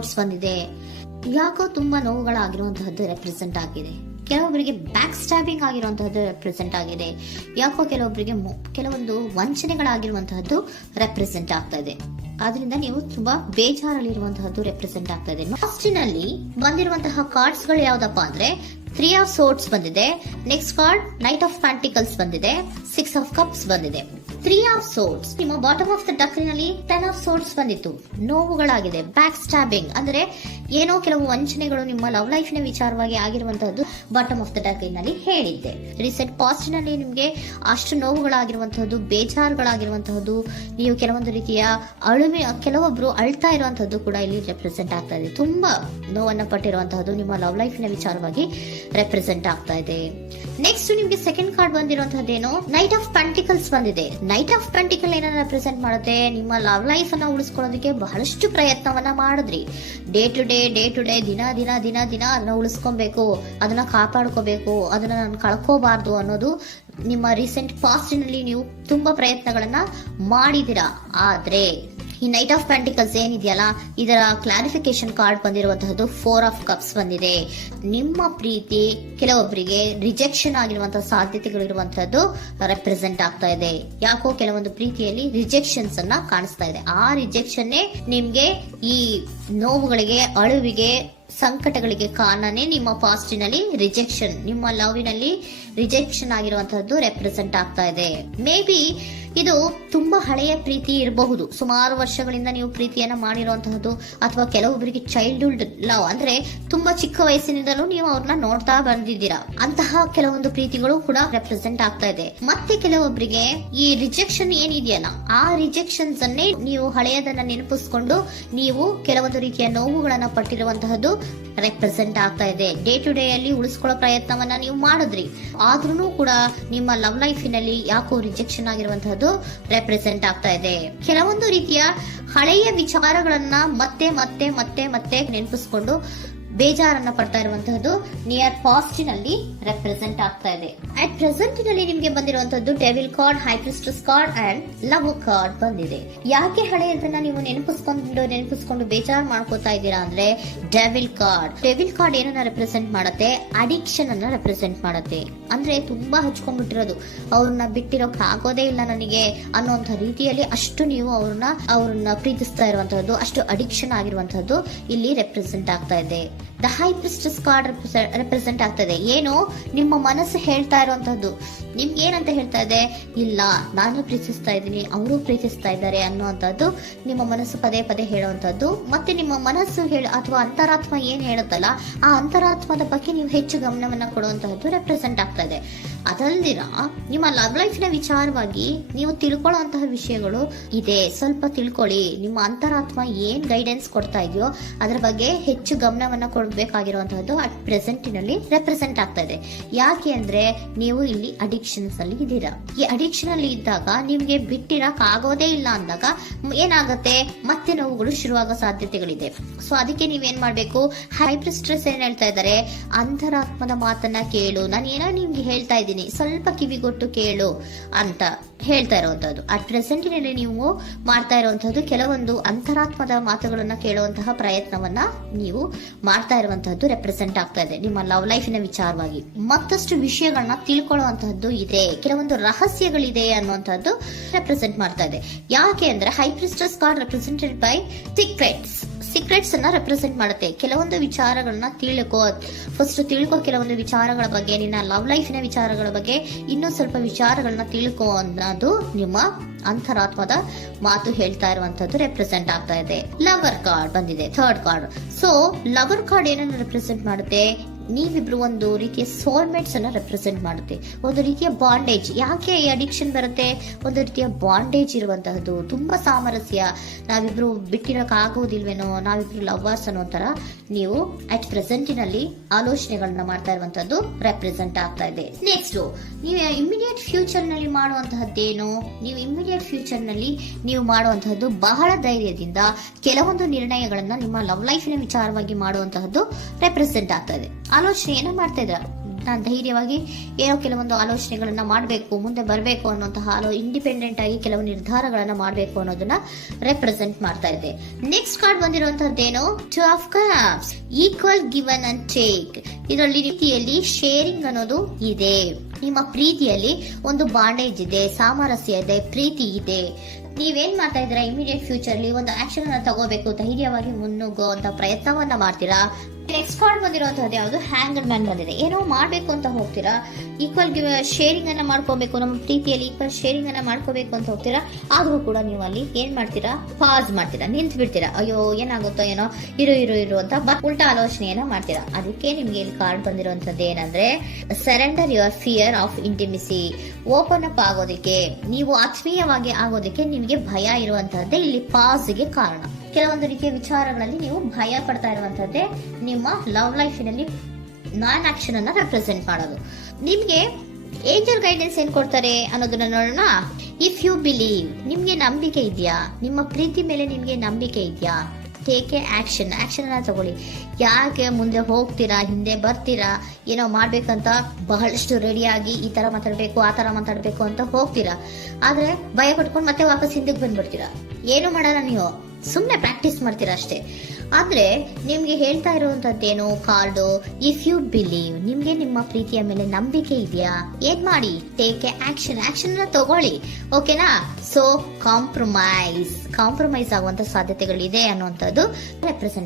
Sorts ಬಂದಿದೆ. ಯಾಕೋ ತುಂಬಾ ನೋವುಗಳಾಗಿರುವಂತಹದ್ದು ರೆಪ್ರೆಸೆಂಟ್ ಆಗಿದೆ. ಕೆಲವೊಬ್ಬರಿಗೆ ಬ್ಯಾಕ್ ಸ್ಟ್ಯಾಬಿಂಗ್ ಆಗಿರುವಂತಹದ್ದು ರೆಪ್ರೆಸೆಂಟ್ ಆಗಿದೆ. ಯಾಕೋ ಕೆಲವೊಬ್ಬರಿಗೆ ಕೆಲವೊಂದು ವಂಚನೆಗಳಾಗಿರುವಂತಹದ್ದು ರೆಪ್ರೆಸೆಂಟ್ ಆಗ್ತಾ ಇದೆ. ಆದ್ರಿಂದ ನೀವು ತುಂಬಾ ಬೇಜಾರಲ್ಲಿರುವಂತಹದ್ದು ರೆಪ್ರೆಸೆಂಟ್ ಆಗ್ತಾ ಇದೆ. ಲಾಸ್ಟಿನಲ್ಲಿ ಬಂದಿರುವಂತಹ ಕಾರ್ಡ್ಸ್ ಗಳು ಯಾವ್ದಪ್ಪ ಅಂದ್ರೆ 3 ಆಫ್ ಸೋರ್ಟ್ಸ್ ಬಂದಿದೆ. Next card knight of pentacles ಬಂದಿದೆ. 6 ಆಫ್ ಕಪ್ಸ್ ಬಂದಿದೆ. 3 ಆಫ್ ಸೋರ್ಟ್ಸ್ ನಿಮ್ಮ ಬಾಟಮ್ ಆಫ್ ದ ಡಕ್ನಲ್ಲಿ 10 ಆಫ್ ಸೋರ್ಟ್ಸ್ ಬಂದಿತ್ತು. ನೋವುಗಳಾಗಿದೆ, ಬ್ಯಾಕ್ ಸ್ಟ್ಯಾಬಿಂಗ್ ಅಂದ್ರೆ ಏನೋ ಕೆಲವು ವಂಚನೆಗಳು ನಿಮ್ಮ ಲವ್ ಲೈಫ್ ನ ವಿಚಾರವಾಗಿ ಆಗಿರುವಂತಹದ್ದು ಬಾಟಮ್ ಆಫ್ ದ ಡಕ್ನಲ್ಲಿ ಹೇಳಿದ್ದೆ. ರೀಸೆಂಟ್ ಪಾಸ್ಟ್ ನಲ್ಲಿ ನಿಮ್ಗೆ ಅಷ್ಟು ನೋವುಗಳಾಗಿರುವಂತಹದ್ದು, ಬೇಜಾರುಗಳಾಗಿರುವಂತಹದ್ದು, ನೀವು ಕೆಲವೊಂದು ರೀತಿಯ ಕೆಲವೊಬ್ರು ಅಳ್ತಾ ಇರುವಂತಹದ್ದು ಕೂಡ ಇಲ್ಲಿ ರೆಪ್ರೆಸೆಂಟ್ ಆಗ್ತಾ ಇದೆ. ತುಂಬಾ ನೋವನ್ನ ಪಟ್ಟಿರುವಂತಹದ್ದು ನಿಮ್ಮ ಲವ್ ಲೈಫ್ ನ ವಿಚಾರವಾಗಿ ರೆಪ್ರೆಸೆಂಟ್ ಆಗ್ತಾ ಇದೆ. ನೆಕ್ಸ್ಟ್ ನಿಮ್ಗೆ ಸೆಕೆಂಡ್ ಕಾರ್ಡ್ ಬಂದಿರುವಂತಹದ್ದೇನು ನೈಟ್ ಆಫ್ ಪೆಂಟಿಕಲ್ಸ್ ಬಂದಿದೆ. ನೈಟ್ ಆಫ್ ಪೆಂಟಿಕಲ್ ಏನನ್ನ ರೆಪ್ರೆಸೆಂಟ್ ಮಾಡುತ್ತೆ, ನಿಮ್ಮ ಲವ್ ಲೈಫ್ ಅನ್ನ ಉಳಿಸ್ಕೊಳ್ಳೋದಕ್ಕೆ ಬಹಳಷ್ಟು ಪ್ರಯತ್ನವನ್ನ ಮಾಡಿದ್ರಿ. ಡೇ ಟು ಡೇ ದಿನ ಅದನ್ನ ಉಳಿಸ್ಕೊಬೇಕು, ಅದನ್ನ ಕಾಪಾಡ್ಕೋಬೇಕು, ಅದನ್ನ ನಾನು ಕಳ್ಕೋಬಾರ್ದು ಅನ್ನೋದು ನಿಮ್ಮ ರೀಸೆಂಟ್ ಪಾಸ್ಟ್ ನಲ್ಲಿ ನೀವು ತುಂಬಾ ಪ್ರಯತ್ನಗಳನ್ನ ಮಾಡಿದಿರಾ. ಆದ್ರೆ ಈ ನೈಟ್ ಆಫ್ ಪ್ಯಾಂಟಿಕಲ್ಸ್ ಏನಿದೆಯಲ್ಲ, ಇದರ ಕ್ಲಾರಿಫಿಕೇಶನ್ ಕಾರ್ಡ್ ಬಂದಿರುವಂತಹದ್ದು 4 ಆಫ್ ಕಪ್ಸ್ ಬಂದಿದೆ. ನಿಮ್ಮ ಪ್ರೀತಿ ಕೆಲವೊಬ್ಬರಿಗೆ ರಿಜೆಕ್ಷನ್ ಆಗಿರುವಂತಹ ಸಾಧ್ಯತೆಗಳಿರುವಂತಹದ್ದು ರೆಪ್ರೆಸೆಂಟ್ ಆಗ್ತಾ ಇದೆ. ಯಾಕೋ ಕೆಲವೊಂದು ಪ್ರೀತಿಯಲ್ಲಿ ರಿಜೆಕ್ಷನ್ಸ್ ಅನ್ನ ಕಾಣಿಸ್ತಾ ಇದೆ. ಆ ರಿಜೆಕ್ಷನ್ನೇ ನಿಮ್ಗೆ ಈ ನೋವುಗಳಿಗೆ, ಅಳುವಿಗೆ, ಸಂಕಟಗಳಿಗೆ ಕಾರಣನೇ ನಿಮ್ಮ ಪಾಸ್ಟಿನಲ್ಲಿ ರಿಜೆಕ್ಷನ್, ನಿಮ್ಮ ಲವ್ನಲ್ಲಿ ರಿಜೆಕ್ಷನ್ ಆಗಿರುವಂತಹದ್ದು ರೆಪ್ರೆಸೆಂಟ್ ಆಗ್ತಾ ಇದೆ. ಮೇ ಬಿ ಇದು ತುಂಬಾ ಹಳೆಯ ಪ್ರೀತಿ ಇರಬಹುದು. ಸುಮಾರು ವರ್ಷಗಳಿಂದ ನೀವು ಪ್ರೀತಿಯನ್ನ ಮಾಡಿರುವಂತಹದ್ದು, ಅಥವಾ ಕೆಲವೊಬ್ಬರಿಗೆ ಚೈಲ್ಡ್ಹುಡ್ ಲವ್ ಅಂದ್ರೆ ತುಂಬಾ ಚಿಕ್ಕ ವಯಸ್ಸಿನಿಂದಲೂ ನೀವು ಅವ್ರನ್ನ ನೋಡ್ತಾ ಬಂದಿದ್ದೀರಾ. ಅಂತಹ ಕೆಲವೊಂದು ಪ್ರೀತಿಗಳು ಕೂಡ ರೆಪ್ರೆಸೆಂಟ್ ಆಗ್ತಾ ಇದೆ. ಮತ್ತೆ ಕೆಲವೊಬ್ಬರಿಗೆ ಈ ರಿಜೆಕ್ಷನ್ ಏನಿದೆಯಲ್ಲ, ಆ ರಿಜೆಕ್ಷನ್ಸ್ ಅನ್ನೇ ನೀವು ಹಳೆಯದನ್ನ ನೆನಪಿಸ್ಕೊಂಡು ನೀವು ಕೆಲವೊಂದು ರೀತಿಯ ನೋವುಗಳನ್ನ ಪಟ್ಟಿರುವಂತಹದ್ದು ರೆಪ್ರೆಸೆಂಟ್ ಆಗ್ತಾ ಇದೆ. ಡೇ ಟು ಡೇ ಅಲ್ಲಿ ಉಳಿಸ್ಕೊಳ್ಳೋ ಪ್ರಯತ್ನವನ್ನ ನೀವು ಮಾಡಿದ್ರಿ, ಆದ್ರೂ ಕೂಡ ನಿಮ್ಮ ಲವ್ ಲೈಫಿನಲ್ಲಿ ಯಾಕೋ ರಿಜೆಕ್ಷನ್ ಆಗಿರುವಂತಹದ್ದು ರೆಪ್ರೆಸೆಂಟ್ ಆಗ್ತಾ ಇದೆ. ಕೆಲವೊಂದು ರೀತಿಯ ಹಳೆಯ ವಿಚಾರಗಳನ್ನ ಮತ್ತೆ ಮತ್ತೆ ಮತ್ತೆ ಮತ್ತೆ ನೆನಪಿಸ್ಕೊಂಡು ಬೇಜಾರನ್ನ ಪಡ್ತಾ ಇರುವಂತಹದ್ದು ನಿಯರ್ ಪಾಸ್ಟಿನಲ್ಲಿ ರೆಪ್ರೆಸೆಂಟ್ ಆಗ್ತಾ ಇದೆ. ಅಟ್ ಪ್ರೆಸೆಂಟ್ ನಲ್ಲಿ ನಿಮ್ಗೆ ಬಂದಿರುವಂತಹದ್ದು devil card, high priestess card and love card ಬಂದಿದೆ. ಯಾಕೆ ಹಳೆಯದನ್ನ ನೀವು ನೆನಪಿಸ್ಕೊಂಡು ಬೇಜಾರು ಮಾಡ್ಕೋತಾ ಇದ್ದೀರಾ ಅಂದ್ರೆ ಡೆವಿಲ್ ಕಾರ್ಡ್ ಏನನ್ನ ರೆಪ್ರೆಸೆಂಟ್ ಮಾಡುತ್ತೆ, ಅಡಿಕ್ಷನ್ ಅನ್ನ ರೆಪ್ರೆಸೆಂಟ್ ಮಾಡುತ್ತೆ. ಅಂದ್ರೆ ತುಂಬಾ ಹಚ್ಕೊಂಡ್ಬಿಟ್ಟಿರೋದು, ಅವ್ರನ್ನ ಬಿಟ್ಟಿರೋಕ್ ಆಗೋದೇ ಇಲ್ಲ ನನಗೆ ಅನ್ನುವಂತ ರೀತಿಯಲ್ಲಿ ಅಷ್ಟು ನೀವು ಅವ್ರನ್ನ ಪ್ರೀತಿಸ್ತಾ ಇರುವಂತಹದ್ದು, ಅಷ್ಟು ಅಡಿಕ್ಷನ್ ಆಗಿರುವಂತಹದ್ದು ಇಲ್ಲಿ ರೆಪ್ರೆಸೆಂಟ್ ಆಗ್ತಾ ಇದೆ. The high priestess card represent ಆಗ್ತದೆ. ಏನು ನಿಮ್ಮ ಮನಸ್ಸು ಹೇಳ್ತಾ ಇರುವಂತಹದ್ದು, ನಿಮ್ಗೆ ಏನಂತ ಹೇಳ್ತಾ ಇದೆ, ಇಲ್ಲ ನಾನು ಪ್ರೀತಿಸ್ತಾ ಇದ್ದೀನಿ, ಅವರು ಪ್ರೀತಿಸ್ತಾ ಇದ್ದಾರೆ ಅನ್ನುವಂಥದ್ದು ನಿಮ್ಮ ಮನಸ್ಸು ಪದೇ ಪದೇ ಹೇಳುವಂತದ್ದು. ಮತ್ತೆ ನಿಮ್ಮ ಮನಸ್ಸು ಅಥವಾ ಅಂತರಾತ್ಮ ಏನ್ ಹೇಳುತ್ತಲ್ಲ, ಆ ಅಂತರಾತ್ಮದ ಬಗ್ಗೆ ನೀವು ಹೆಚ್ಚು ಗಮನವನ್ನ ಕೊಡುವಂತಹದ್ದು ರೆಪ್ರೆಸೆಂಟ್ ಆಗ್ತಾ ಇದೆ. ಅದಲ್ದಿರ ನಿಮ್ಮ ಲವ್ ಲೈಫ್ ನ ವಿಚಾರವಾಗಿ ನೀವು ತಿಳ್ಕೊಳ್ಳುವಂತಹ ವಿಷಯಗಳು ಇದೆ. ಸ್ವಲ್ಪ ತಿಳ್ಕೊಳ್ಳಿ. ನಿಮ್ಮ ಅಂತರಾತ್ಮ ಏನ್ ಗೈಡೆನ್ಸ್ ಕೊಡ್ತಾ ಇದೆಯೋ ಅದರ ಬಗ್ಗೆ ಹೆಚ್ಚು ಗಮನವನ್ನ ಕೊಡಬೇಕಾಗಿರುವಂತಹದ್ದು ಅಟ್ ಪ್ರೆಸೆಂಟಿನಲ್ಲಿ ರೆಪ್ರೆಸೆಂಟ್ ಆಗ್ತಾ ಇದೆ. ಯಾಕೆ ಅಂದ್ರೆ ನೀವು ಇಲ್ಲಿ ಅಡಿಕ್ಷನ್ಸ್ ಅಲ್ಲಿ ಇದ್ದೀರಾ. ಈ ಅಡಿಕ್ಷನ್ ಅಲ್ಲಿ ಇದ್ದಾಗ ನಿಮ್ಗೆ ಬಿಟ್ಟಿರಕ್ ಆಗೋದೇ ಇಲ್ಲ ಅಂದಾಗ ಏನಾಗುತ್ತೆ, ಮತ್ತೆ ನೋವುಗಳು ಶುರುವಾಗೋ ಸಾಧ್ಯತೆಗಳಿದೆ. ಸೊ ಅದಕ್ಕೆ ನೀವೇನ್ ಮಾಡ್ಬೇಕು, ಹೈಪ್ರಿಸ್ಟ್ರೆಸ್ ಏನ್ ಹೇಳ್ತಾ ಇದ್ದಾರೆ, ಅಂತರಾತ್ಮದ ಮಾತನ್ನ ಕೇಳು, ನಾನು ಏನೋ ನಿಮ್ಗೆ ಹೇಳ್ತಾ ಇದ್ದೀನಿ, ಸ್ವಲ್ಪ ಕಿವಿಗೊಟ್ಟು ಕೇಳು ಅಂತ ಹೇಳ್ತಾ ಇರುವಂತದ್ದು. ಅಟ್ ಪ್ರೆಸೆಂಟಿನಲ್ಲಿ ನೀವು ಮಾಡ್ತಾ ಇರುವಂತದ್ದು ಕೆಲವೊಂದು ಅಂತರಾತ್ಮದ ಮಾತುಗಳನ್ನ ಕೇಳುವಂತಹ ಪ್ರಯತ್ನವನ್ನ ನೀವು ಮಾಡ್ತಾ ಇರುವಂತಹದ್ದು ರೆಪ್ರೆಸೆಂಟ್ ಆಗ್ತಾ ಇದೆ. ನಿಮ್ಮ ಲವ್ ಲೈಫಿನ ವಿಚಾರವಾಗಿ ಮತ್ತಷ್ಟು ವಿಷಯಗಳನ್ನ ತಿಳ್ಕೊಳ್ಳುವಂತಹದ್ದು ಇದೆ, ಕೆಲವೊಂದು ರಹಸ್ಯಗಳಿದೆ ಅನ್ನುವಂಥದ್ದು ರೆಪ್ರೆಸೆಂಟ್ ಮಾಡ್ತಾ ಇದೆ. ಯಾಕೆ ಅಂದ್ರೆ high priestess card represented by secrets ಅನ್ನ ರೆಪ್ರೆಸೆಂಟ್ ಮಾಡುತ್ತೆ. ಕೆಲವೊಂದು ವಿಚಾರಗಳನ್ನ ತಿಳ್ಕೊ ಕೆಲವೊಂದು ವಿಚಾರಗಳ ಬಗ್ಗೆ, ನಿನ್ನ ಲವ್ ಲೈಫಿನ ವಿಚಾರಗಳ ಬಗ್ಗೆ ಇನ್ನೂ ಸ್ವಲ್ಪ ವಿಚಾರಗಳನ್ನ ತಿಳ್ಕೊ ಅನ್ನೋದು ನಿಮ್ಮ ಅಂತರಾತ್ಮದ ಮಾತು ಹೇಳ್ತಾ ಇರುವಂತದ್ದು ರೆಪ್ರೆಸೆಂಟ್ ಆಗ್ತಾ ಇದೆ. ಲವರ್ ಕಾರ್ಡ್ ಬಂದಿದೆ, third card. So lover card ಏನನ್ನು ರೆಪ್ರೆಸೆಂಟ್ ಮಾಡುತ್ತೆ, ನೀವಿಬ್ರು ಒಂದು ರೀತಿಯ ಸೋಲ್ಮೇಟ್ಸ್ ಅನ್ನ ರೆಪ್ರೆಸೆಂಟ್ ಮಾಡುತ್ತೆ, ಒಂದು ರೀತಿಯ ಬಾಂಡೇಜ್. ಯಾಕೆ ಈ ಅಡಿಕ್ಷನ್ ಬರುತ್ತೆ, ಒಂದು ರೀತಿಯ ಬಾಂಡೇಜ್ ಇರುವಂತಹದ್ದು, ತುಂಬಾ ಸಾಮರಸ್ಯ, ನಾವಿಬ್ರು ಬಿಟ್ಟಿರಕ್ ಆಗೋದಿಲ್ವೇನೋ, ನಾವಿಬ್ರು ಲವರ್ಸ್ ಅನ್ನೋ ತರ ನೀವು ಅಟ್ ಪ್ರೆಸೆಂಟಿನಲ್ಲಿ ಆಲೋಚನೆಗಳನ್ನ ಮಾಡ್ತಾ ಇರುವಂತದ್ದು ರೆಪ್ರೆಸೆಂಟ್ ಆಗ್ತಾ ಇದೆ. ನೆಕ್ಸ್ಟ್ ನೀವು ಇಮಿಡಿಯೇಟ್ ಫ್ಯೂಚರ್ ನಲ್ಲಿ ಮಾಡುವಂತಹದ್ದೇನು, ನೀವು ಇಮಿಡಿಯೇಟ್ ಫ್ಯೂಚರ್ ನಲ್ಲಿ ನೀವು ಮಾಡುವಂತಹದ್ದು ಬಹಳ ಧೈರ್ಯದಿಂದ ಕೆಲವೊಂದು ನಿರ್ಣಯಗಳನ್ನ ನಿಮ್ಮ ಲವ್ ಲೈಫಿನ ವಿಚಾರವಾಗಿ ಮಾಡುವಂತಹದ್ದು ರೆಪ್ರೆಸೆಂಟ್ ಆಗ್ತಾ ಇದೆ. ಆಲೋಚನೆ ಏನ ಮಾಡ್ತಾ ಇದ್ರ, ನಾನು ಧೈರ್ಯವಾಗಿ ಏನೋ ಕೆಲವೊಂದು ಆಲೋಚನೆಗಳನ್ನ ಮಾಡಬೇಕು, ಮುಂದೆ ಬರಬೇಕು ಅನ್ನೋಂತಹ ಇಂಡಿಪೆಂಡೆಂಟ್ ಆಗಿ ಕೆಲವು ನಿರ್ಧಾರಗಳನ್ನ ಮಾಡಬೇಕು ಅನ್ನೋದನ್ನ ರೆಪ್ರೆಸೆಂಟ್ ಮಾಡ್ತಾ ಇದೆ. ನೆಕ್ಸ್ಟ್ ಕಾರ್ಡ್ ಬಂದಿರುವಂತದ್ದೇನು, two of cups, equal given and take. ಇದರಲ್ಲಿ ರೀತಿಯಲ್ಲಿ ಶೇರಿಂಗ್ ಅನ್ನೋದು ಇದೆ. ನಿಮ್ಮ ಪ್ರೀತಿಯಲ್ಲಿ ಒಂದು ಬಾಂಡೇಜ್ ಇದೆ, ಸಾಮರಸ್ಯ ಇದೆ, ಪ್ರೀತಿ ಇದೆ. ನೀವೇನ್ ಮಾಡ್ತಾ ಇದ್ದೀರಾ, ಇಮಿಡಿಯೇಟ್ ಫ್ಯೂಚರ್ ಅಲ್ಲಿ ಒಂದು ಆಕ್ಷನ್ ಅನ್ನ ತಗೋಬೇಕು, ಧೈರ್ಯವಾಗಿ ಮುನ್ನುಗ್ಗೋ ಅಂತ ಪ್ರಯತ್ನವನ್ನ ಮಾಡ್ತೀರಾ. ನೆಕ್ಸ್ಟ್ ಕಾರ್ಡ್ ಬಂದಿರುವಂತದ್ದು ಯಾವುದು, ಹ್ಯಾಂಗರ್ ಮ್ಯಾನ್ ಬಂದಿದೆ. ಏನೋ ಮಾಡ್ಬೇಕು ಅಂತ ಹೋಗ್ತೀರಾ, ಈಕ್ವಲ್ ಶೇರಿಂಗ್ ಅನ್ನ ಮಾಡ್ಕೋಬೇಕು, ನಮ್ಮ ಪ್ರೀತಿಯಲ್ಲಿ ಈಕ್ವಲ್ ಶೇರಿಂಗ್ ಅನ್ನ ಮಾಡ್ಕೋಬೇಕು ಅಂತ ಹೋಗ್ತೀರಾ. ಆದ್ರೂ ಕೂಡ ನೀವು ಅಲ್ಲಿ ಏನ್ ಮಾಡ್ತೀರಾ, ಪಾಸ್ ಮಾಡ್ತೀರಾ, ನಿಂತು ಬಿಡ್ತೀರಾ. ಅಯ್ಯೋ ಏನಾಗುತ್ತೋ ಏನೋ, ಇರು ಅಂತ ಉಲ್ಟಾ ಆಲೋಚನೆಯನ್ನ ಮಾಡ್ತೀರಾ. ಅದಕ್ಕೆ ನಿಮ್ಗೆ ಇಲ್ಲಿ ಕಾರ್ಡ್ ಬಂದಿರುವಂತದ್ದು ಏನಂದ್ರೆ, surrender your fear of intimacy. Open up ಆಗೋದಕ್ಕೆ, ನೀವು ಆತ್ಮೀಯವಾಗಿ ಆಗೋದಕ್ಕೆ ನಿಮ್ಗೆ ಭಯ ಇರುವಂತಹದ್ದೇ ಇಲ್ಲಿ ಪಾಸ್ಗೆ ಕಾರಣ. ಕೆಲವೊಂದು ರೀತಿಯ ವಿಚಾರಗಳಲ್ಲಿ ನೀವು ಭಯ ಪಡ್ತಾ ಇರುವಂತದ್ದೇ ನಿಮ್ಮ ಲವ್ ಲೈಫಿನಲ್ಲಿ ನಾನ್ ಆಕ್ಷನ್ ಅನ್ನ ರೆಪ್ರೆಸೆಂಟ್ ಮಾಡೋದು. ನಿಮ್ಗೆ ಏಂಜಲ್ ಗೈಡೆನ್ಸ್ ಏನ್ ಕೊಡ್ತಾರೆ ಅನ್ನೋದನ್ನ ನೋಡೋಣ. ಇಫ್ ಯು ಬಿಲೀವ್, ನಿಮ್ಗೆ ನಂಬಿಕೆ ಇದೆಯಾ, ನಿಮ್ಮ ಪ್ರೀತಿ ಮೇಲೆ ನಿಮ್ಗೆ ನಂಬಿಕೆ ಇದೆಯಾ, ಟೇಕ್ ಎ ಆಕ್ಷನ್ ಅನ್ನ ತಗೊಳ್ಳಿ. ಯಾಕೆ ಮುಂದೆ ಹೋಗ್ತೀರಾ, ಹಿಂದೆ ಬರ್ತೀರಾ, ಏನೋ ಮಾಡ್ಬೇಕಂತ ಬಹಳಷ್ಟು ರೆಡಿಯಾಗಿ ಈ ತರ ಮಾತಾಡ್ಬೇಕು, ಆ ತರ ಮಾತಾಡ್ಬೇಕು ಅಂತ ಹೋಗ್ತೀರಾ. ಆದ್ರೆ ಭಯ ಪಟ್ಕೊಂಡು ಮತ್ತೆ ವಾಪಸ್ ಹಿಂದಕ್ಕೆ ಬಂದ್ಬಿಡ್ತೀರಾ. ಏನು ಮಾಡಲ್ಲ, ನೀವು ಸುಮ್ನೆ ಪ್ರಾಕ್ಟೀಸ್ ಮಾಡ್ತೀರಾ ಅಷ್ಟೇ. ಆದ್ರೆ ನಿಮ್ಗೆ ಹೇಳ್ತಾ ಇರುವಂತದ್ದೇನು ಕಾರ್ಡು, ಇಫ್ ಯು ಬಿಲೀವ್, ನಿಮ್ಗೆ ನಿಮ್ಮ ಪ್ರೀತಿಯ ಮೇಲೆ ನಂಬಿಕೆ ಇದೆಯಾ, ಏನ್ ಮಾಡಿ, ಟೇಕ್ ಎ ಆಕ್ಷನ್ ಅನ್ನ ತಗೊಳ್ಳಿ. ಓಕೆನಾ? ಸೊ ಕಾಂಪ್ರಮೈಸ್ ಆಗುವಂತ ಸಾಧ್ಯತೆಗಳಿದೆ ಅನ್ನುವಂಥದ್ದು ರೆಪ್ರೆಸೆಂಟ್